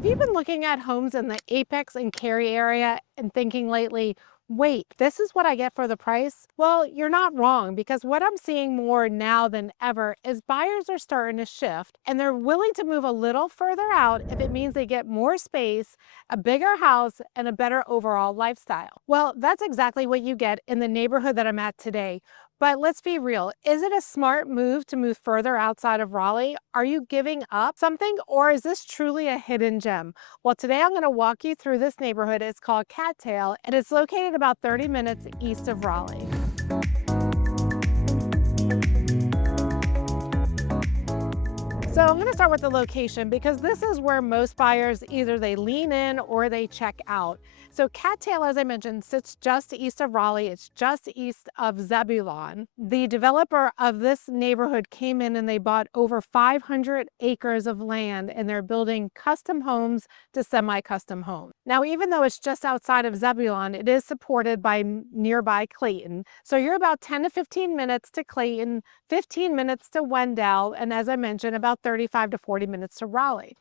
Have you been looking at homes in the Apex and Cary area and thinking lately, wait, this is what I get for the price? Well, you're not wrong, because what I'm seeing more now than ever is buyers are starting to shift and they're willing to move a little further out if it means they get more space, a bigger house, and a better overall lifestyle. Well, that's exactly what you get in the neighborhood that I'm at today. But let's be real, is it a smart move to move further outside of Raleigh? Are you giving up something, or is this truly a hidden gem? Well, today I'm going to walk you through this neighborhood. It's called Cattail, and it's located about 30 minutes east of Raleigh. So I'm going to start with the location because this is where most buyers either they lean in or they check out. So Cattail, as I mentioned, sits just east of Raleigh. It's just east of Zebulon. The developer of this neighborhood came in and they bought over 500 acres of land, and they're building custom homes to semi-custom homes. Now, even though it's just outside of Zebulon, it is supported by nearby Clayton. So you're about 10 to 15 minutes to Clayton, 15 minutes to Wendell, and as I mentioned, about 35 to 40 minutes to Raleigh.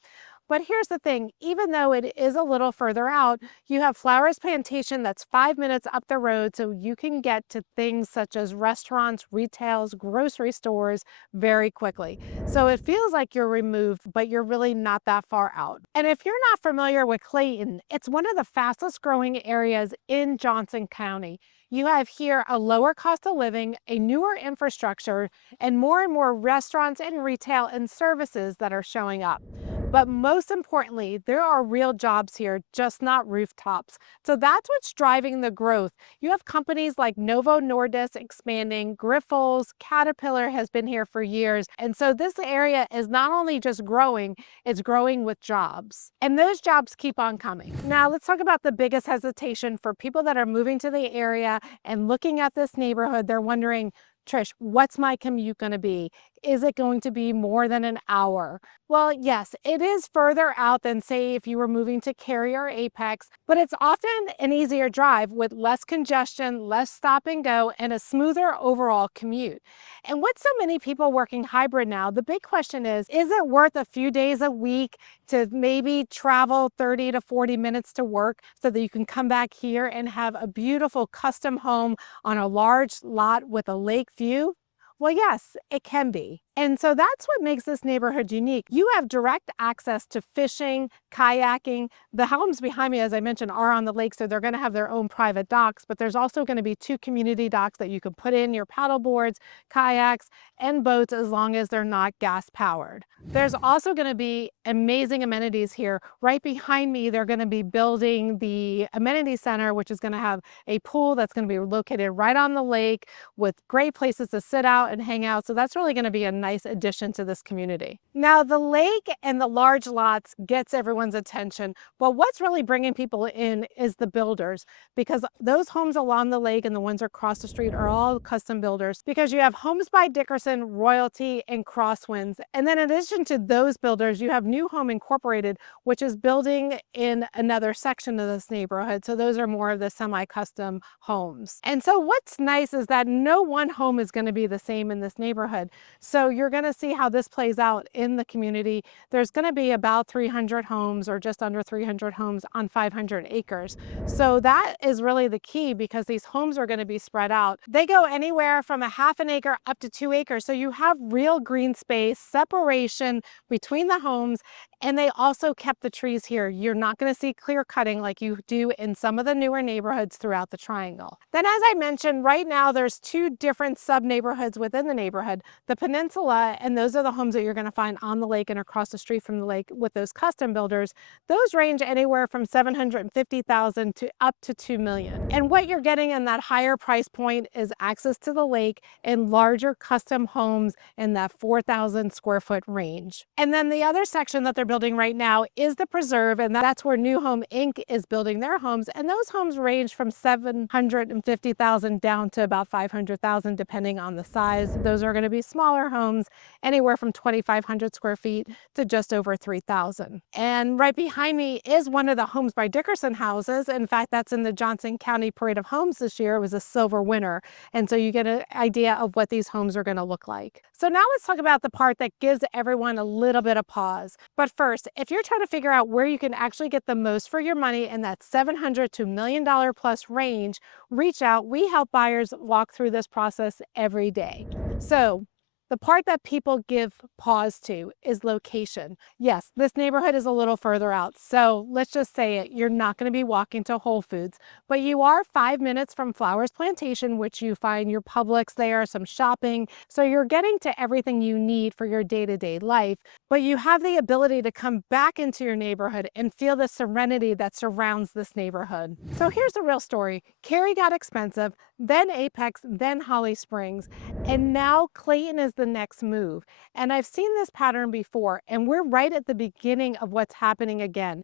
But here's the thing, even though it is a little further out, you have Flowers Plantation that's 5 minutes up the road, so you can get to things such as restaurants, retails, grocery stores very quickly. So it feels like you're removed, but you're really not that far out. And if you're not familiar with Clayton, it's one of the fastest growing areas in Johnson County. You have here a lower cost of living, a newer infrastructure, and more restaurants and retail and services that are showing up. But most importantly, there are real jobs here, just not rooftops. So that's what's driving the growth. You have companies like Novo Nordisk expanding, Grifols, Caterpillar has been here for years. And so this area is not only just growing, it's growing with jobs. And those jobs keep on coming. Now let's talk about the biggest hesitation for people that are moving to the area and looking at this neighborhood. They're wondering, Trish, what's my commute going to be? Is it going to be more than an hour? Well, yes, it is further out than, say, if you were moving to Cary or Apex, but it's often an easier drive with less congestion, less stop and go, and a smoother overall commute. And with so many people working hybrid now, the big question is it worth a few days a week to maybe travel 30 to 40 minutes to work so that you can come back here and have a beautiful custom home on a large lot with a lake view? Well, yes, it can be. And so that's what makes this neighborhood unique. You have direct access to fishing, kayaking. The homes behind me, as I mentioned, are on the lake, so they're going to have their own private docks, but there's also going to be 2 community docks that you can put in your paddle boards, kayaks, and boats as long as they're not gas powered. There's also going to be amazing amenities here. Right behind me, they're going to be building the amenity center, which is going to have a pool that's going to be located right on the lake with great places to sit out and hang out. So that's really going to be a nice addition to this community. Now, the lake and the large lots gets everyone's attention, but what's really bringing people in is the builders, because those homes along the lake and the ones across the street are all custom builders, because you have Homes by Dickerson, Royalty, and Crosswinds. And then in addition to those builders, you have New Home Incorporated, which is building in another section of this neighborhood. So those are more of the semi-custom homes. And so what's nice is that no one home is going to be the same in this neighborhood. So you're going to see how this plays out in the community. There's going to be about 300 homes, or just under 300 homes on 500 acres. So that is really the key, because these homes are going to be spread out. They go anywhere from a ½ an acre up to 2 acres. So you have real green space, separation between the homes, and they also kept the trees here. You're not going to see clear cutting like you do in some of the newer neighborhoods throughout the triangle. Then, as I mentioned, right now there's 2 different sub neighborhoods within the neighborhood. The Peninsula, and those are the homes that you're going to find on the lake and across the street from the lake with those custom builders. Those range anywhere from $750,000 to up to $2 million. And what you're getting in that higher price point is access to the lake and larger custom homes in that 4,000 square foot range. And then the other section that they're building right now is the Preserve, and that's where New Home Inc. is building their homes. And those homes range from $750,000 down to about $500,000 depending on the size. Those are going to be smaller homes. homes anywhere from 2,500 square feet to just over 3,000. And right behind me is one of the Homes by Dickerson houses. In fact, that's in the Johnson County Parade of Homes this year. It was a silver winner. And so you get an idea of what these homes are going to look like. So now let's talk about the part that gives everyone a little bit of pause. But first, if you're trying to figure out where you can actually get the most for your money in that $700 to $1 million plus range, reach out. We help buyers walk through this process every day. So the part that people give pause to is location. Yes, this neighborhood is a little further out, so let's just say it. You're not going to be walking to Whole Foods, but you are 5 minutes from Flowers Plantation, which you find your Publix there, some shopping. So you're getting to everything you need for your day-to-day life, but you have the ability to come back into your neighborhood and feel the serenity that surrounds this neighborhood. So here's the real story. Cary got expensive, then Apex, then Holly Springs, and now Clayton is the next move. And I've seen this pattern before, and we're right at the beginning of what's happening again.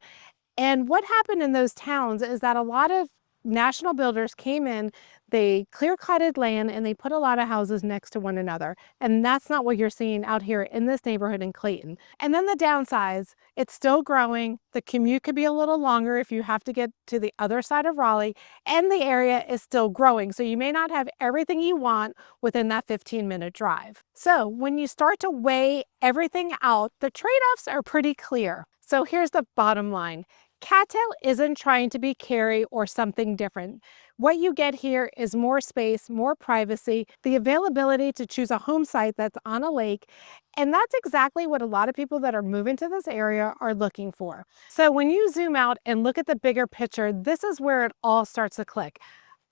And what happened in those towns is that a lot of national builders came in, they clear-cutted land, and they put a lot of houses next to one another. And that's not what you're seeing out here in this neighborhood in Clayton. And then the downsides, it's still growing. The commute could be a little longer if you have to get to the other side of Raleigh, and the area is still growing. So you may not have everything you want within that 15-minute drive. So when you start to weigh everything out, the trade-offs are pretty clear. So here's the bottom line. Cattail isn't trying to be Cary or something different. What you get here is more space, more privacy, the availability to choose a home site that's on a lake, and that's exactly what a lot of people that are moving to this area are looking for. So when you zoom out and look at the bigger picture, this is where it all starts to click.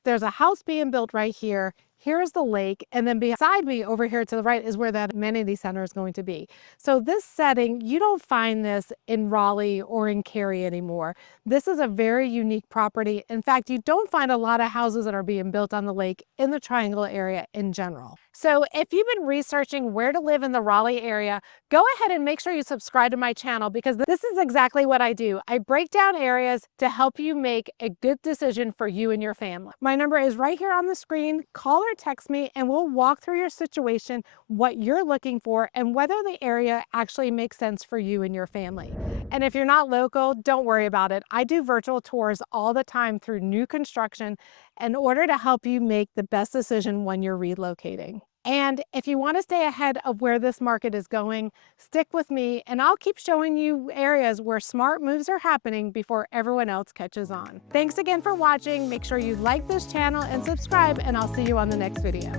There's a house being built right here. Here's the lake, and then beside me over here to the right is where that amenity center is going to be. So this setting, you don't find this in Raleigh or in Cary anymore. This is a very unique property. In fact, you don't find a lot of houses that are being built on the lake in the Triangle area in general. So if you've been researching where to live in the Raleigh area, go ahead and make sure you subscribe to my channel, because this is exactly what I do. I break down areas to help you make a good decision for you and your family. My number is right here on the screen. Call or text me and we'll walk through your situation, what you're looking for, and whether the area actually makes sense for you and your family. And if you're not local, don't worry about it. I do virtual tours all the time through new construction in order to help you make the best decision when you're relocating. And if you want to stay ahead of where this market is going, stick with me and I'll keep showing you areas where smart moves are happening before everyone else catches on. Thanks again for watching. Make sure you like this channel and subscribe, and I'll see you on the next video.